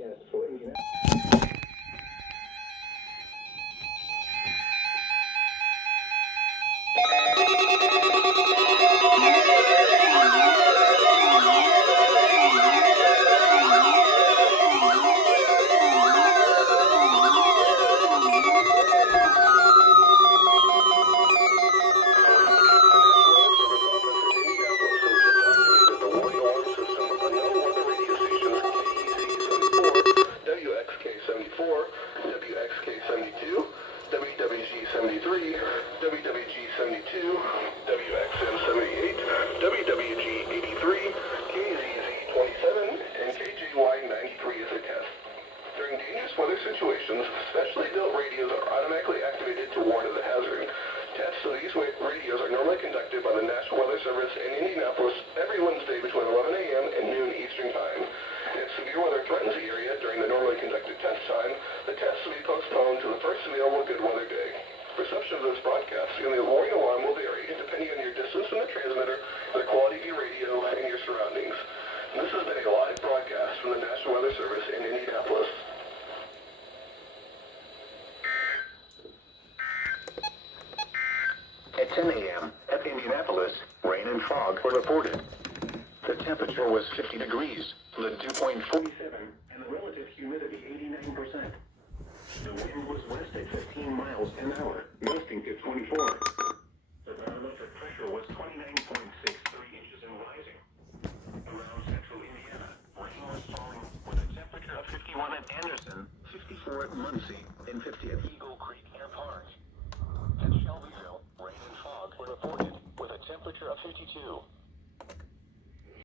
forecast for Indiana. WXK74, WXK72, WWG72, WXM78, WWG83, KZZ27, and KJY93 as a test. During dangerous weather situations, specially built radios are automatically activated to warn of the hazard. Tests of these radios are normally conducted by the National Weather Service in Indianapolis every Wednesday between 11 a.m. and noon Eastern Time. If severe weather threatens the area during the normally conducted test time, the test will be postponed to the first available good weather day. Reception of this broadcast and the warning alarm will vary depending on your distance from the transmitter, the quality of your radio, and your surroundings. And this has been a live broadcast from the National Weather Service in Indianapolis. At 10 a.m. at Indianapolis, rain and fog were reported. The temperature was 50 degrees, the dew point 47, and the relative humidity 89%. The wind was west at 15 miles an hour, gusting to 24. The barometric pressure was 29.63 inches and rising. Around central Indiana, rain was falling with a temperature of 51 at Anderson, 54 at Muncie, and 50 at Eagle Creek Air Park. At Shelbyville, rain and fog were reported with a temperature of 52.